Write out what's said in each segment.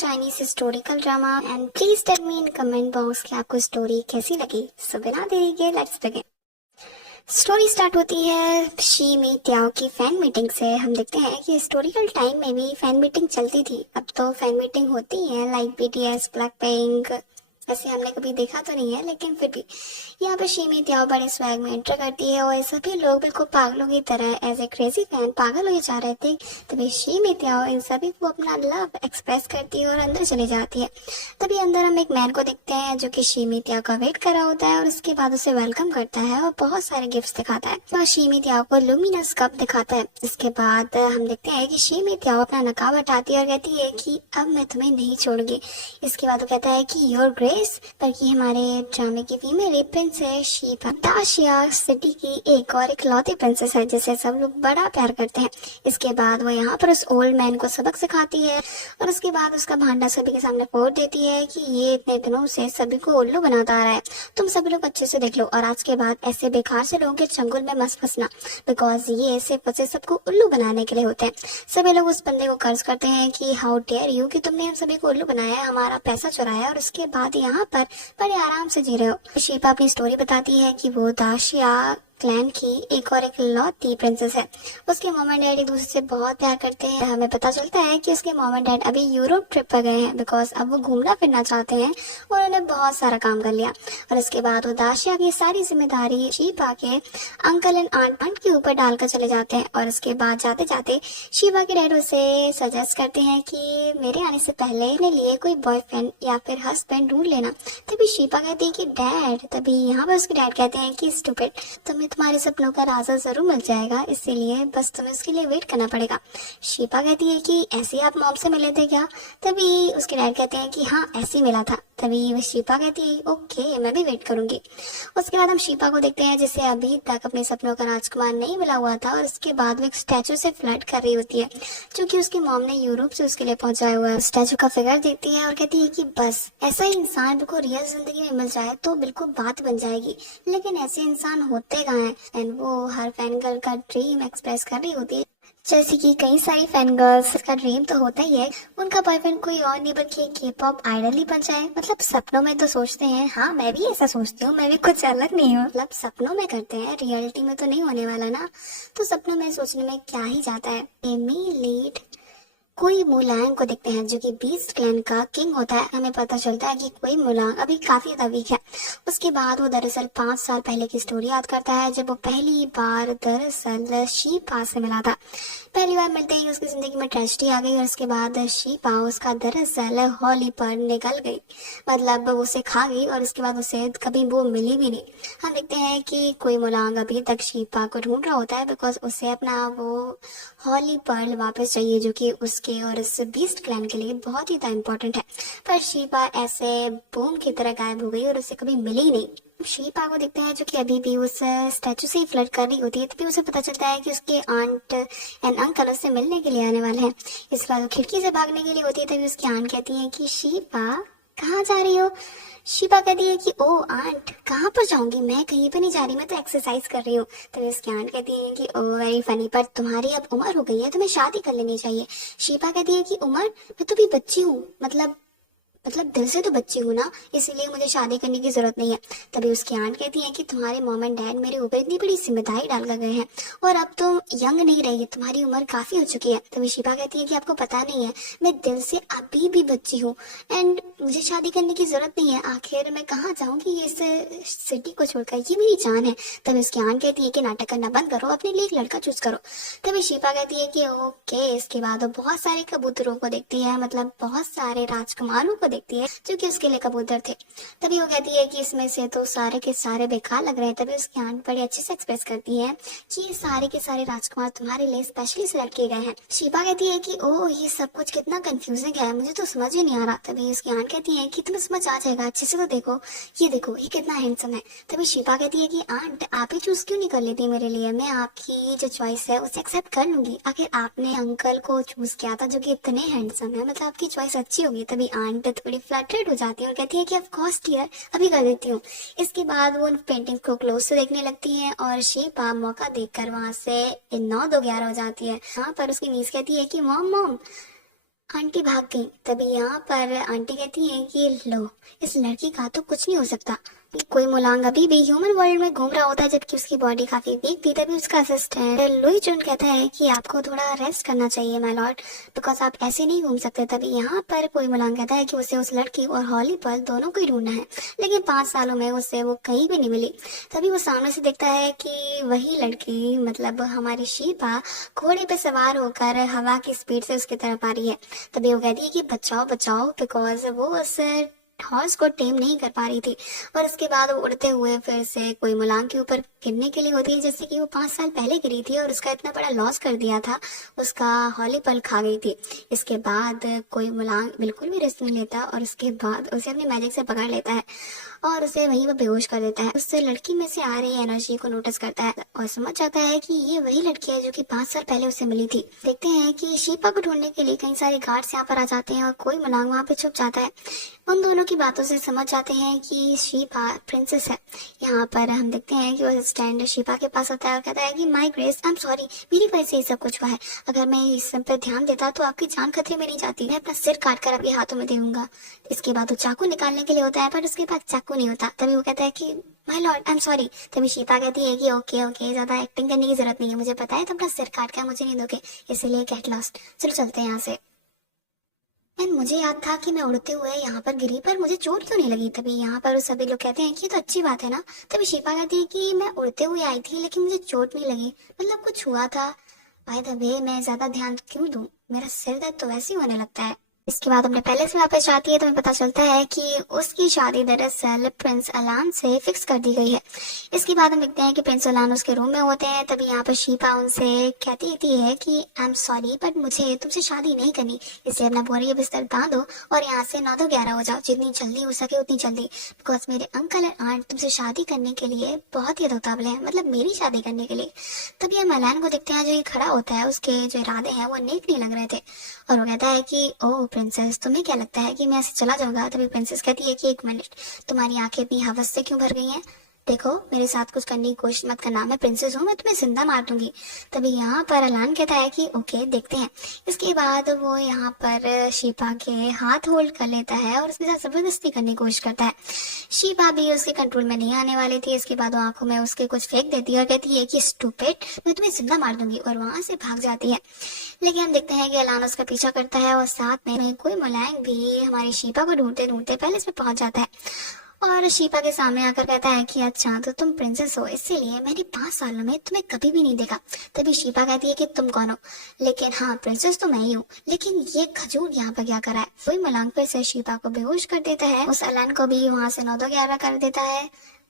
Chinese historical drama and please tell me in comment box कि आपको story कैसी लगी। सो बिना देरी के लेट्स बिगिन। स्टोरी स्टार्ट होती है शी में त्याओ की फैन मीटिंग से। हम देखते हैं कि हिस्टोरिकल टाइम में भी फैन मीटिंग चलती थी। अब तो फैन मीटिंग होती है लाइक बीटीएस, ब्लैक पिंक। वैसे हमने कभी देखा तो नहीं है लेकिन फिर भी यहाँ पे शी में त्याओ बड़े स्वैग में एंटर करती है और सभी लोग बिल्कुल पागलों की तरह एज ए क्रेजी फैन पागल हो जा रहे थे। तभी शी में त्याओ इन सभी को अपना लव एक्सप्रेस करती है और अंदर चली जाती है। तभी अंदर हम एक मैन को देखते हैं जो कि शी में त्याओ का वेट कर रहा होता है और उसके बाद उसे वेलकम करता है और बहुत सारे गिफ्ट्स दिखाता है। तो शी में त्याओ को लुमिनस कप दिखाता है। इसके बाद हम देखते हैं कि शी में त्याओ अपना नकाब हटाती है और कहती है कि अब मैं तुम्हें नहीं छोड़ूंगी। इसके बाद वो कहता है कि योर ग्रेस, पर कि हमारे ड्रामे की फीमेल प्रिंसेस शीबा दाशिया सिटी की एक और इकलौती प्रिंसेस है जिसे सब लोग बड़ा प्यार करते हैं। इसके बाद वो यहाँ पर उस ओल्ड मैन को सबक सिखाती है और उसके बाद उसका भांडा सभी के सामने फोड़ देती है कि ये इतने दिनों से सभी को उल्लू बनाता आ रहा है, तुम सभी लोग अच्छे से देख लो और आज के बाद ऐसे बेकार से लोगों के चंगुल में मत फंसना, बिकॉज ये सिर्फ और सिर्फ सबको उल्लू बनाने के लिए होते हैं। सभी लोग उस बंदे को कर्ज करते हैं कि हाउ डेयर यू, कि तुमने हम सभी को उल्लू बनाया है, हमारा पैसा चुराया और उसके बाद यहाँ पर बड़े आराम से जी रहे हो। शीबा अपनी स्टोरी बताती है कि वो दाशिया क्लैन की एक और इकलौती प्रिंसेस है। उसके मॉम एंड डैड एक दूसरे से बहुत प्यार करते हैं। हमें पता चलता है कि उसके मॉम एंड डैड अभी यूरोप ट्रिप पर गए हैं बिकॉज अब वो घूमना फिरना चाहते हैं और उन्होंने बहुत सारा काम कर लिया। और उसके बाद वो दाशिया की सारी जिम्मेदारी शीबा के अंकल एंड आंट के ऊपर डालकर चले जाते हैं। और उसके बाद जाते जाते शीबा के डैड उसे सजेस्ट करते हैं कि मेरे आने से पहले अपने लिए कोई बॉयफ्रेंड या फिर हस्बैंड ढूंढ लेना। तभी शीबा कहती है कि डैड, तभी यहाँ पर उसके डैड कहते हैं कि स्टूपिड, तुम्हें तुम्हारे सपनों का राजा जरूर मिल जाएगा, इसीलिए बस तुम्हें उसके लिए वेट करना पड़ेगा। शीबा कहती है कि ऐसे ही आप मॉम से मिले थे क्या? तभी उसके डैड कहते हैं कि हाँ ऐसे ही मिला था। तभी वो शीबा कहती है ओके मैं भी वेट करूंगी। उसके बाद हम शीबा को देखते हैं जिसे अभी तक अपने सपनों का राजकुमार नहीं मिला हुआ था और इसके बाद वो एक स्टैचू से फ्लर्ट कर रही होती है जो कि उसकी मॉम ने यूरोप से उसके लिए पहुंचाया हुआ है। स्टैचू का फिगर देखती है और कहती है कि बस ऐसा ही इंसान बिल्कुल रियल जिंदगी में मिल जाए तो बिल्कुल बात बन जाएगी, लेकिन ऐसे इंसान होते कहाँ हैं। एंड वो हर फैन गर्ल का ड्रीम एक्सप्रेस कर रही होती है, जैसे कि कई सारी फैन गर्ल्स का ड्रीम तो होता ही है उनका बॉयफ्रेंड कोई और नहीं बल्कि के पॉप आइडल ही बन जाए। मतलब सपनों में तो सोचते हैं, हाँ मैं भी ऐसा सोचती हूँ, मैं भी कुछ अलग नहीं हूँ। मतलब सपनों में करते हैं, रियलिटी में तो नहीं होने वाला ना, तो सपनों में सोचने में क्या ही जाता है। एमी लीड कोई मुलायम को देखते हैं जो कि बीस्ट क्लैन का किंग होता है। हमें पता चलता है कि कोई मुलायम अभी काफी ज्यादा वीक है। उसके बाद वो दरअसल 5 साल पहले की स्टोरी याद करता है जब वो पहली बार दरअसल शीपा से मिला था। पहली बार मिलते ही उसकी जिंदगी में ट्रेजेडी आ गई और उसके बाद शीपा उसका दरअसल होली पर निकल गई, मतलब वो उसे खा गई और उसके बाद उसे कभी वो मिली भी नहीं। हम देखते हैं कि कोई मुलांग अभी तक शीपा को ढूंढ रहा होता है बिकॉज उसे अपना वो हॉली पर्ल वापस चाहिए जो कि उसके और इस बीस्ट क्लैन के लिए बहुत ही इम्पोर्टेंट है। पर शीपा ऐसे बूम की तरह गायब हो गई और उसे कभी मिली ही नहीं। शीपा को देखते हैं जो कि अभी भी उस स्टैचू से ही फ्लर्ट कर रही होती है। तभी उसे पता चलता है कि उसके आंट एंड अंकल उससे मिलने के लिए आने वाले हैं। इस बार वो खिड़की से भागने के लिए होती है। तभी उसकी आंट कहती है कि शीपा कहाँ जा रही हो? शीपा कहती है कि ओ आंट कहाँ पर जाऊंगी, मैं कहीं पर नहीं जा रही, मैं तो एक्सरसाइज कर रही हूँ। तभी उसकी आंट कहती है कि ओ वेरी फनी, पर तुम्हारी अब उम्र हो गई है, तुम्हें शादी कर लेनी चाहिए। शीपा कहती है कि उम्र, मैं तो भी बच्ची हूँ, मतलब दिल से तो बच्ची हूँ ना, इसीलिए मुझे शादी करने की जरूरत नहीं है। तभी उसकी आंट कहती है कि तुम्हारे मॉम एंड डैड मेरे ऊपर इतनी बड़ी जिम्मेदारी डाल कर गए हैं और अब तुम यंग नहीं रही, तुम्हारी उम्र काफी हो चुकी है। तभी शीबा कहती है कि आपको पता नहीं है, मैं दिल से अभी भी बच्ची हूँ एंड मुझे शादी करने की जरूरत नहीं है। आखिर मैं कहाँ जाऊंगी इस सिटी को छोड़कर, ये मेरी जान है। तभी उसकी आंट कहती है कि नाटक करना बंद करो, अपने लिए एक लड़का चूज करो। तभी शीबा कहती है कि ओके। इसके बाद वो बहुत सारे कबूतरों को देखती है, मतलब बहुत सारे राजकुमारों को देखती है जो कि उसके लिए कबूतर थे। तभी वो कहती है कि इसमें से तो सारे के सारे बेकार लग रहे हैं। तभी उसकी आंट बड़ी अच्छे से एक्सप्रेस करती है कि ये सारे के सारे राजकुमार तुम्हारे लिए स्पेशली सिलेक्ट किए गए हैं। शीबा कहती है कि ओह ये सब कुछ कितना कंफ्यूजिंग है, मुझे तो समझ ही नहीं आ रहा। तभी उसकी आंट कहती है कि तुम्हें समझ आ जाएगा, अच्छे से तो देखो, ये कितना हैंडसम है। तभी शीबा कहती है कि आंट आप ही चूज क्यों नहीं कर लेती मेरे लिए, मैं आपकी जो चॉइस है उसे एक्सेप्ट कर लूंगी। आखिर आपने अंकल को चूज किया था जो कि इतने हैंडसम है, मतलब आपकी चॉइस अच्छी होगी। तभी आंट थोड़ी फ्लटर्ड हो जाती है और कहती है कि ऑफ कोर्स डियर, अभी कर देती हूँ। इसके बाद वो उन पेंटिंग्स को क्लोज से देखने लगती है और शीबा मौका देखकर वहां से 9 2 11 हो जाती है। हाँ पर उसकी नीस कहती है कि मॉम मॉम आंटी भाग गई। तभी यहाँ पर आंटी कहती है कि लो, इस लड़की का तो कुछ नहीं हो सकता। कोई मुलांग अभी भी ह्यूमन वर्ल्ड में घूम रहा होता है जबकि उसकी बॉडी काफी वीक थी। तभी उसका असिस्टेंट लुई जून कहता है कि आपको थोड़ा रेस्ट करना चाहिए माय लॉर्ड, बिकॉज आप ऐसे नहीं घूम सकते। तभी यहाँ पर कोई मुलांग कहता है कि उसे उस लड़की और हॉली पर दोनों को ही ढूंढना है, लेकिन 5 सालों में उससे वो कहीं भी नहीं मिली। तभी वो सामने से देखता है कि वही लड़की, मतलब हमारी शीपा, घोड़े पे सवार होकर हवा की स्पीड से उसकी तरफ आ रही है। तभी वो कहती है कि बचाओ बचाओ, बिकॉज वो उस हॉर्स को टेम नहीं कर पा रही थी। और उसके बाद वो उड़ते हुए फिर से कोई मुलांग के ऊपर गिरने के लिए होती है, जैसे कि वो 5 साल पहले गिरी थी और उसका इतना बड़ा लॉस कर दिया था, उसका हॉली पल खा गई थी। इसके बाद कोई मुलांग बिल्कुल भी रिस्क नहीं लेता और उसके बाद उसे अपनी मैजिक से पकड़ लेता है और उसे वहीं पर बेहोश कर देता है। उससे लड़की में से आ रही एनर्जी को नोटिस करता है और समझ जाता है कि ये वही लड़की है जो कि 5 साल पहले उसे मिली थी। देखते हैं कि शीपा को ढूंढने के लिए कई सारे गार्ड्स यहाँ पर आ जाते हैं और कोई मुलांग वहाँ पे छुप जाता है। उन दोनों की बातों से समझ जाते हैं कि शीपा प्रिंसेस है। यहाँ पर हम देखते हैं कि वो स्टैंड शीपा के पास होता है और कहता है कि my grace, I am sorry, मेरी वजह से ये सब कुछ हुआ है। अगर मैं इस सब पे ध्यान देता तो आपकी जान खतरे में नहीं जाती। मैं अपना सिर काट कर आपके हाथों में दे दूंगा। इसके बाद वो चाकू निकालने के लिए होता है, पर उसके पास चाकू नहीं होता। तभी वो कहता है कि my Lord, I am sorry. तभी शीपा कहती है कि ओके ओके, ज्यादा एक्टिंग करने की जरूरत नहीं है, मुझे पता है तुम अपना सिर काट कर मुझे नहीं दोगे, इसीलिए गेट लॉस्ट, चलो चलते हैं यहाँ से। एंड मुझे याद था कि मैं उड़ते हुए यहाँ पर गिरी, पर मुझे चोट क्यों नहीं लगी। तभी यहाँ पर सभी लोग कहते हैं कि ये तो अच्छी बात है ना। तभी शीपा कहती है कि मैं उड़ते हुए आई थी लेकिन मुझे चोट नहीं लगी, मतलब कुछ हुआ था। बाय द वे, मैं ज्यादा ध्यान क्यों दूं, मेरा सिर दर्द तो वैसे ही होने लगता है। इसके बाद अपने पैलेस में वापस जाती है तो हमें पता चलता है कि उसकी शादी दरअसल प्रिंस अलान से फिक्स कर दी गई है। इसके बाद हम देखते हैं कि प्रिंस अलान उसके रूम में होते हैं। तभी यहाँ पर शीपा उनसे कहती है कि आई एम सॉरी, बट मुझे तुमसे शादी नहीं करनी, इसलिए अपना बोरिया बिस्तर बांधो और यहाँ से 9 to 11 हो जाओ, जितनी जल्दी हो सके उतनी जल्दी, बिकॉज मेरे अंकल और आंट तुमसे शादी करने के लिए बहुत ही उतावले हैं, मतलब मेरी शादी करने के लिए। तभी हम अलान को देखते हैं जो ये खड़ा होता है, उसके जो इरादे हैं वो नेक नहीं लग रहे थे और वो कहता है कि ओह प्रिंसेस, तुम्हें क्या लगता है कि मैं ऐसे चला जाऊंगा। तभी प्रिंसेस कहती है कि 1 मिनट, तुम्हारी आंखें इतनी हवस से क्यों भर गई हैं? देखो, मेरे साथ कुछ करने की कोशिश मत करना, मैं प्रिंसेस हूँ, मैं तुम्हें जिंदा मार दूंगी। तभी यहाँ पर अलान कहता है कि ओके देखते हैं। इसके बाद वो यहाँ पर शीपा के हाथ होल्ड कर लेता है और उसके साथ जबरदस्ती करने की कोशिश करता है। शीपा भी उसके कंट्रोल में नहीं आने वाली थी। इसके बाद वो आंखों में उसके कुछ फेंक देती है और कहती है कि स्टूपिड, मैं तुम्हें जिंदा मार दूंगी, और वहां से भाग जाती है। लेकिन हम देखते हैं कि अलान उसका पीछा करता है और साथ में कोई मुलायम भी हमारी शीपा को ढूंढते ढूंढते पैलेस में पहुंच जाता है और शीपा के सामने आकर कहता है कि अच्छा तो तुम प्रिंसेस हो, इसीलिए मैंने 5 सालों में तुम्हें कभी भी नहीं देखा। तभी शीपा कहती है कि तुम कौन हो? लेकिन हाँ प्रिंसेस तो मैं ही हूँ, लेकिन ये खजूर यहाँ पर क्या करा है? कोई मलांग फिर से शीपा को बेहोश कर देता है, उस अलान को भी वहाँ से 9 to 11 कर देता है।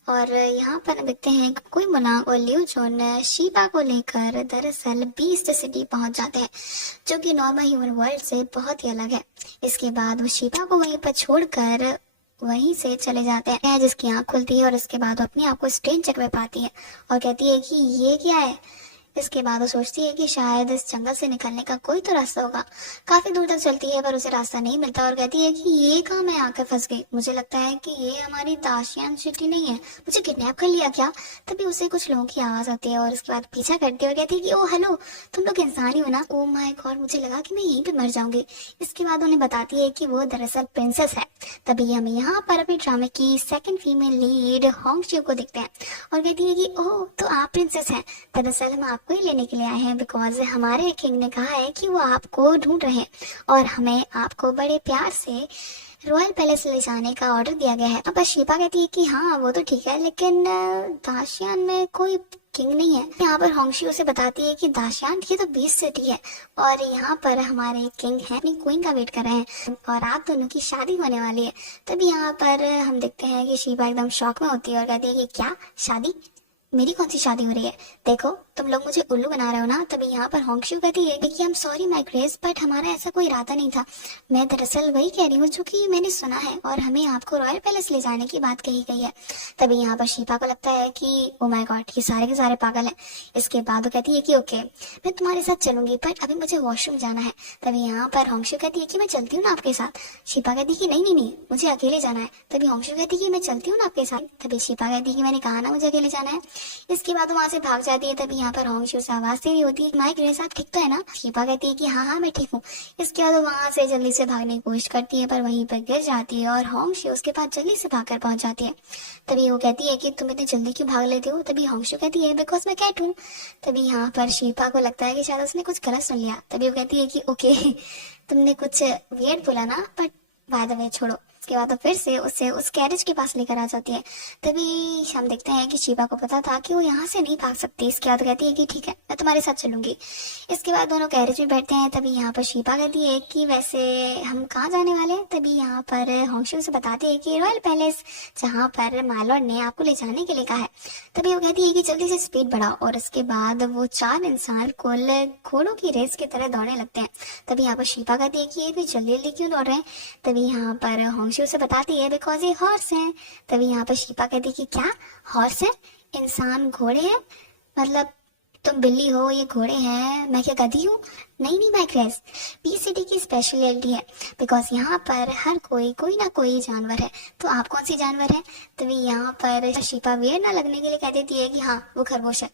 और यहाँ पर देखते हैं कोई मुलांग और लियो जोन शीपा को लेकर दरअसल बीस्ट सिटी पहुंच जाते हैं, जो कि नॉर्मल ह्यूमन वर्ल्ड से बहुत ही अलग है। इसके बाद वो शीपा को वहीं पर छोड़कर वहीं से चले जाते हैं, जिसकी आंख खुलती है और इसके बाद वो अपने आप को स्ट्रेंज जगह पे पाती है और कहती है कि ये क्या है। इसके बाद वो सोचती है कि शायद इस जंगल से निकलने का कोई तो रास्ता होगा। काफी दूर तक चलती है पर उसे रास्ता नहीं मिलता और कहती है कि ये कहाँ मैं आकर फंस गई, मुझे लगता है कि ये हमारी दाशियान सिटी नहीं है, मुझे किडनैप कर लिया क्या? तभी उसे कुछ लोगों की आवाज आती है और उसके बाद पीछा करती है और कहती है कि ओ हेलो, तुम लोग इंसान ही हो ना? ओ माय गॉड, मुझे लगा कि मैं यहीं पे मर जाऊंगी। इसके बाद उन्हें बताती है कि वो दरअसल प्रिंसेस है। तभी हम यहाँ पर अपने ड्रामे की सेकंड फीमेल लीड होंगशियो को देखते हैं और कहती है कि ओह तो आप प्रिंसेस हैं। दरअसल हम आपको ही लेने के लिए आए हैं, बिकॉज हमारे किंग ने कहा है कि वो आपको ढूंढ रहे हैं और हमें आपको बड़े प्यार से रॉयल पैलेस ले जाने का ऑर्डर दिया गया है। अब बस शीपा कहती है कि हाँ वो तो ठीक है, लेकिन दाशियान में कोई किंग नहीं है। यहाँ पर होंगशियो से बताती है कि दाशियान ये तो बीस्ट सिटी है और यहाँ पर हमारे किंग है अपनी क्वीन का वेट कर रहे हैं और आप दोनों की शादी होने वाली है। तभी यहाँ पर हम देखते हैं कि शीपा एकदम शॉक में होती है और कहती है कि क्या शादी? मेरी कौन सी शादी हो रही है? देखो तुम लोग मुझे उल्लू बना रहे हो ना। तभी यहाँ पर होंगशियो कहती है कि I am sorry my grace, but हमारा ऐसा कोई इरादा नहीं था। मैं दरअसल वही कह रही हूँ जो कि मैंने सुना है और हमें आपको रॉयल पैलेस ले जाने की बात कही गई है। तभी यहाँ पर शीपा को लगता है कि ओ माय गॉड, ये सारे के सारे पागल हैं। इसके बाद वो कहती है कि ओके मैं तुम्हारे साथ चलूंगी, बट अभी मुझे वॉशरूम जाना है। तभी यहाँ पर होंगशियो कहती है कि मैं चलती हूँ ना आपके साथ। शीपा कहती है कि नहीं नहीं नहीं, मुझे अकेले जाना है। तभी होंगशियो कहती है कि मैं चलती हूँ ना आपके साथ। तभी शीपा कहती है कि मैंने कहा ना मुझे अकेले जाना है। इसके बाद वहां से भाग जाती है। तभी यहाँ यहाँ पर होंगशू से आवाज दे रही होती है, माय ग्रेस आप ठीक तो है ना? शीपा कहती है कि हाँ हाँ मैं ठीक हूँ। इसके बाद वो वहां से जल्दी से भागने की कोशिश करती है पर वहीं पर गिर जाती है और होंगशू उसके पास जल्दी से भागकर पहुंच जाती है। तभी वो कहती है कि तुम इतनी जल्दी क्यों भाग लेते हो? तभी होंगशू कहती है बिकॉज मैं कैट हूँ। तभी यहाँ पर शीपा को लगता है कि शायद उसने कुछ गलत सुन लिया। तभी वो कहती है कि ओके तुमने कुछ वियर्ड बोला ना, बट बाय द वे छोड़ो। उसके बाद तो फिर से उसे उस कैरेज के पास लेकर आ जाती है। तभी हम देखते हैं कि शीबा को पता था कि वो यहाँ से नहीं भाग सकती। इसके बाद कहती है कि ठीक है मैं तुम्हारे साथ चलूंगी। इसके बाद दोनों कैरेज में बैठते हैं। तभी यहाँ पर शीबा कहती है कि वैसे हम कहाँ जाने वाले हैं? तभी यहाँ पर होंगशू से बताती है कि रॉयल पैलेस, जहाँ पर मालॉर्ड ने आपको ले जाने के लिए कहा है। तभी वो कहती है कि जल्दी से स्पीड बढ़ाओ और उसके बाद वो 4 इंसान कुल घोड़ों की रेस की तरह दौड़ने लगते हैं। तभी यहाँ पर शीबा कहती है कि ये भी जल्दी जल्दी क्यों दौड़ रहे हैं? तभी यहाँ पर होंगशू से बताती है बिकॉज ये हॉर्स हैं। तभी यहाँ पर शीबा कहती है कि क्या हॉर्स है? इंसान घोड़े हैं? मतलब तुम बिल्ली हो, ये घोड़े हैं, मैं क्या गधी हूँ? नहीं नहीं माय ग्रेस, पी सिटी की स्पेशलिटी है बिकॉज यहाँ पर हर कोई ना कोई जानवर है। तो आप कौन सी जानवर है? तभी यहाँ पर शीपा वियर ना लगने के लिए कह देती है कि हाँ वो खरगोश है।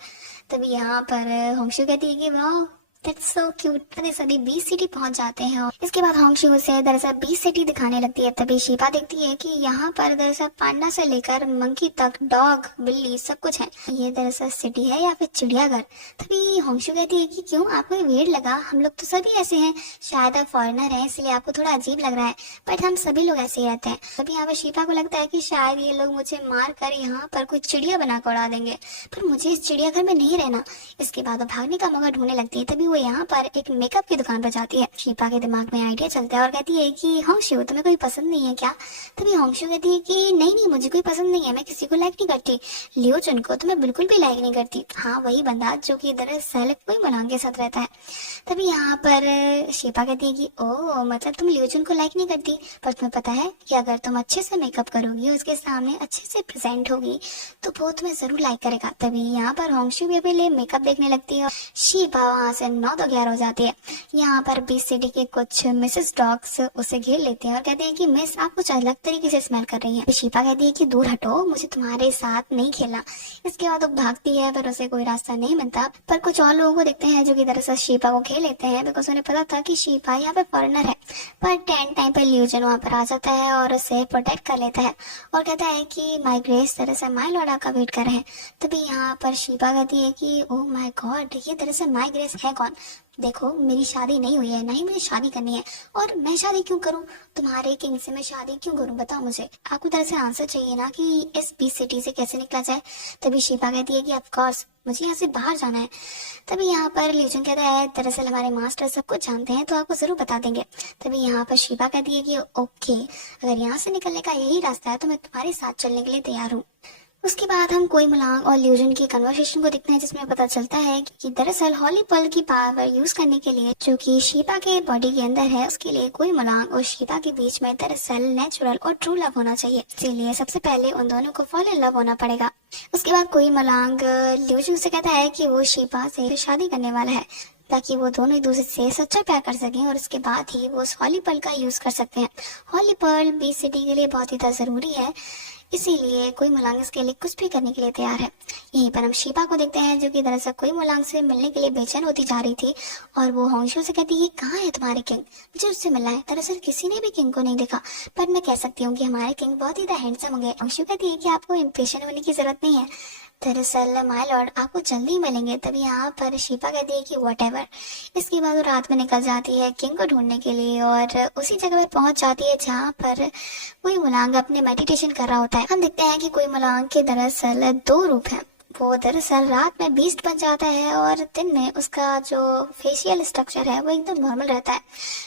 तभी यहाँ पर होंगशू कहती है कि वाह दैट्स सो क्यूट। सभी बी सिटी पहुंच जाते हैं और इसके बाद होंगशू से दरअसल बी सिटी दिखाने लगती है। तभी शीपा देखती है कि यहाँ पर दरअसल पांडा से लेकर मंकी तक, डॉग, बिल्ली सब कुछ है। ये दरअसल सिटी है या फिर चिड़ियाघर? तभी होंगशू कहती है कि क्यों आपको ये वियर्ड लगा? हम लोग तो सभी ऐसे हैं, शायद आप फॉरेनर हैं इसलिए आपको थोड़ा अजीब लग रहा है, बट हम सभी लोग ऐसे ही रहते हैं। तभी यहाँ पर शीपा को लगता है कि शायद ये लोग मुझे मार कर यहाँ पर कुछ चिड़िया बनाकर उड़ा देंगे, पर मुझे इस चिड़ियाघर में नहीं रहना। इसके बाद वो भागने का मौका ढूंढने लगती है। तभी वो यहाँ पर एक मेकअप की दुकान पर जाती है। शीपा के दिमाग में आइडिया चलता है और कहती है कि होंगशू तुम्हें कोई पसंद नहीं है क्या? तभी होंगशू कहती है कि नहीं नहीं मुझे कोई पसंद नहीं है, मैं किसी को लाइक नहीं करती। लियो चुन को तो मैं बिल्कुल भी लाइक नहीं करती। हाँ वही बंदा जो कि दरअसल कोई मलांग के साथ रहता है। तभी यहाँ पर शीपा कहती है कि ओ मतलब तुम लियो चुन को लाइक नहीं करती, पर तुम्हें पता है कि अगर तुम अच्छे से मेकअप करोगी, उसके सामने अच्छे से प्रेजेंट होगी तो वो तुम्हें जरूर लाइक करेगा। तभी यहाँ पर होंगशू भी अपने लिए मेकअप देखने लगती है और शीपा वहाँ से 9 तो 11 हो जाती है। यहाँ पर बी सिटी के कुछ मिसेस डॉग्स उसे घेर लेते हैं और कहते हैं कि मिस आप कुछ अलग तरीके से स्मेल कर रही हैं। शीपा कहती है कि दूर हटो, मुझे तुम्हारे साथ नहीं खेलना। इसके बाद वो भागती है पर उसे कोई रास्ता नहीं मिलता। पर कुछ और लोगों को देखते हैं जो कि दरअसल शीपा को घेर लेते हैं बिकॉज उन्हें पता था कि शीपा यहाँ पे फॉरेनर है। पर टाइम पर लियो चुन वहाँ पर आ जाता है और उसे प्रोटेक्ट कर लेता है और कहता है कि माय ग्रेस दरअसल माय लॉर्ड आपका वेट कर रहे हैं। तभी यहाँ पर शीपा कहती है कि ओह माय गॉड ये दरअसल माय ग्रेस है कौन? देखो मेरी शादी नहीं हुई है, नहीं मुझे शादी करनी है, और मैं शादी क्यों करूं? तुम्हारे किंग से मैं शादी क्यों करूं? बताओ मुझे। आपको दरअसल आंसर चाहिए ना कि इस बी सिटी से कैसे निकला जाए। तभी शीपा कहती है कि ऑफ कोर्स मुझे यहाँ से बाहर जाना है। तभी यहाँ पर लियोचुन कहता है दरअसल हमारे मास्टर सब कुछ जानते हैं तो आपको जरूर बता देंगे। तभी यहाँ पर शीपा कहती है कि ओके अगर यहाँ से निकलने का यही रास्ता है तो मैं तुम्हारे साथ चलने के लिए तैयार हूँ। उसके बाद हम कोई मलांग और ल्यूजन की कन्वर्सेशन को देखते हैं जिसमें पता चलता है कि दरअसल हॉली पल की पावर यूज करने के लिए जो कि शीपा के बॉडी के अंदर है, उसके लिए कोई मलांग और शीपा के बीच में दरअसल नेचुरल और ट्रू लव होना चाहिए। इसीलिए सबसे पहले उन दोनों को फॉल इन लव होना पड़ेगा। उसके बाद कोई मलांग ल्यूजन से कहता है कि वो शीपा से शादी करने वाला है ताकि वो दोनों एक दूसरे से सच्चा प्यार कर सकें और उसके बाद ही वो उस हॉली पर्ल का यूज कर सकते हैं। हॉली पर्ल बी सिटी के लिए बहुत ही जरूरी है, इसीलिए कोई मलांग इसके लिए कुछ भी करने के लिए तैयार है। यहीं पर हम शीपा को देखते हैं जो कि दरअसल कोई मलांग से मिलने के लिए बेचैन होती जा रही थी और वो होंगशू से कहती है कहाँ है तुम्हारे किंग, मुझे उससे मिलना है। दरअसल किसी ने भी किंग को नहीं देखा, पर मैं कह सकती हूँ कि हमारे किंग बहुत ही हैंडसम होंगे। होंगशू कहती है कि आपको इम्प्रेशन होने की जरूरत नहीं है, दरअसल माय लॉर्ड आपको जल्दी मिलेंगे। तभी यहाँ पर शीपा कहती है कि व्हाटएवर। इसके बाद वो रात में निकल जाती है किंग को ढूंढने के लिए और उसी जगह पर पहुंच जाती है जहाँ पर कोई मलांग अपने मेडिटेशन कर रहा होता है। हम देखते हैं कि कोई मलांग के दरअसल 2 रूप हैं। वो दरअसल रात में बीस्ट बन जाता है और दिन में उसका जो फेशियल स्ट्रक्चर है वो एकदम नॉर्मल रहता है।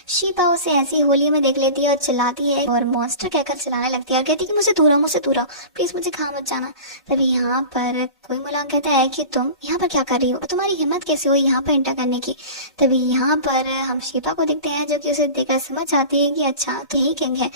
शीपा उसे ऐसी होली में देख लेती है और चिल्लाती है और मॉन्स्टर कहकर चिल्लाने लगती है और कहती है कि मुझे दूर आओ, मुझसे दूर आओ, प्लीज मुझे खा मत जाना। तभी यहाँ पर कोई मलांग कहता है कि तुम यहाँ पर क्या कर रही हो, तुम्हारी हिम्मत कैसे हुई यहाँ पर एंटर करने की। तभी यहाँ पर हम शीपा को देखते हैं जो कि उसे देखकर समझ जाती है कि अच्छा तो यही किंग है।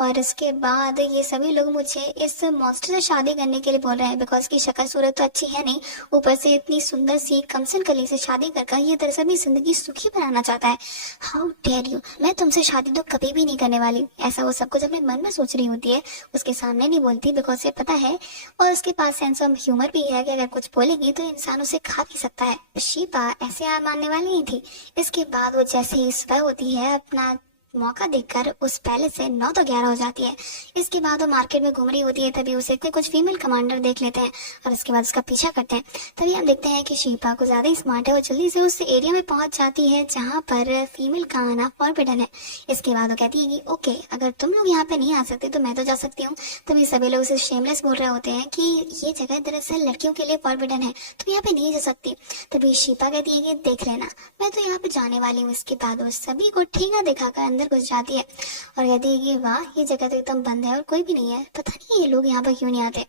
और इसके बाद ये सभी लोग मुझे इस मॉन्स्टर से शादी करने के लिए बोल रहे हैं बिकॉज की शक्ल सूरत तो अच्छी है नहीं, ऊपर से इतनी सुंदर सी कमसन कली से शादी कर ये दरअसल अपनी जिंदगी सुखी बनाना चाहता है। हाउ डेयर यू, मैं तुमसे शादी तो कभी भी नहीं करने वाली। ऐसा वो सब कुछ अपने मन में सोच रही होती है, उसके सामने नहीं बोलती बिकॉज से पता है और उसके पास सेंस ऑफ ह्यूमर भी है कि अगर कुछ बोलेगी तो इंसान उसे खा भी सकता है। शिपा ऐसे हार मानने वाली नहीं थी। इसके बाद वो जैसे ही सुबह होती है अपना मौका देखकर उस पैलेस से 9 तो 11 हो जाती है। इसके बाद वो मार्केट में घूम रही होती है, तभी उसे कुछ फीमेल कमांडर देख लेते हैं और उसके बाद उसका पीछा करते हैं। तभी हम देखते हैं कि शिपा को ज्यादा ही स्मार्ट है, वो जल्दी से उस एरिया में पहुंच जाती है जहां पर फीमेल का आना फॉरबिडन है। इसके बाद वो कहती है कि ओके, अगर तुम लोग यहाँ पे नहीं आ सकते तो मैं तो जा सकती हूँ। तभी सभी लोग उसे शेमलेस बोल रहे होते हैं कि ये जगह दरअसल लड़कियों के लिए फॉरबिडन है, तुम यहाँ पे नहीं जा सकती। तभी शिपा कहती है कि देख लेना, मैं तो यहाँ पे जाने वाली हूँ। इसके बाद वो सभी को ठेंगा दिखाकर अंदर घुस जाती है और कहती है कि वाह, ये जगह तो एकदम बंद है और कोई भी नहीं है, पता नहीं ये लोग यहाँ पर क्यों नहीं आते।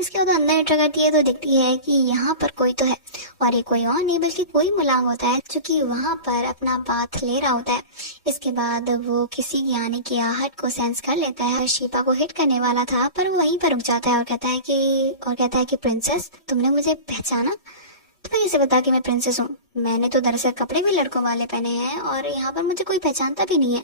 इसके बाद अंदर एंटर करती है तो दिखती है कि यहाँ पर कोई तो है, और ये कोई और नहीं बल्कि कोई मुलांग होता है जो कि वहां पर अपना बाथ ले रहा होता है। इसके बाद वो किसी की आने की आहट को सेंस कर लेता है और शिपा को हिट करने वाला था, पर वो वहीं पर रुक जाता है और कहता है कि प्रिंसेस, तुमने मुझे पहचाना? तुम्हें कैसे पता कि मैं प्रिंसेस हूँ? मैंने तो दरअसल कपड़े भी लड़कों वाले पहने हैं और यहाँ पर मुझे कोई पहचानता भी नहीं है।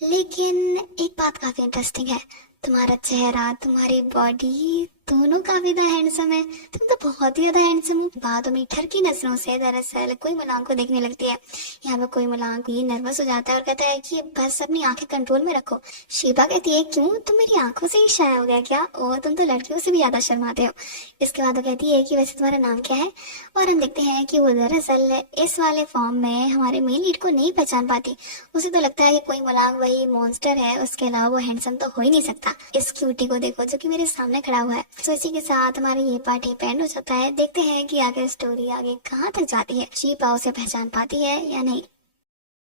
लेकिन एक बात काफी इंटरेस्टिंग है, तुम्हारा चेहरा, तुम्हारी बॉडी दोनों काफी ज्यादा हैंडसम है। तुम तो बहुत ही ज्यादा हैंडसम हो। बातों में ठरकी नजरों से दरअसल कोई मुलांग को देखने लगती है। यहाँ पे कोई मुलांग भी नर्वस हो जाता है और कहता है कि बस अपनी आंखें कंट्रोल में रखो। शिबा कहती है क्यों, तुम मेरी आंखों से ही शाया हो गया क्या? और तुम तो लड़कियों से भी ज्यादा शर्माते हो। इसके बाद वो कहती है कि वैसे तुम्हारा नाम क्या है? और हम देखते हैं कि वो दरअसल इस वाले फॉर्म में हमारे मेन लीड को नहीं पहचान पाती। उसे तो लगता है कि कोई मुलांग वही मॉन्स्टर है, उसके अलावा वो हैंडसम तो हो ही नहीं सकता। इस क्यूटी को देखो जो कि मेरे सामने खड़ा हुआ है। तो इसी के साथ हमारा ये पार्ट एंड हो जाता है। देखते हैं कि आगे स्टोरी आगे कहाँ तक जाती है। शिपा उसे पहचान पाती है या नहीं।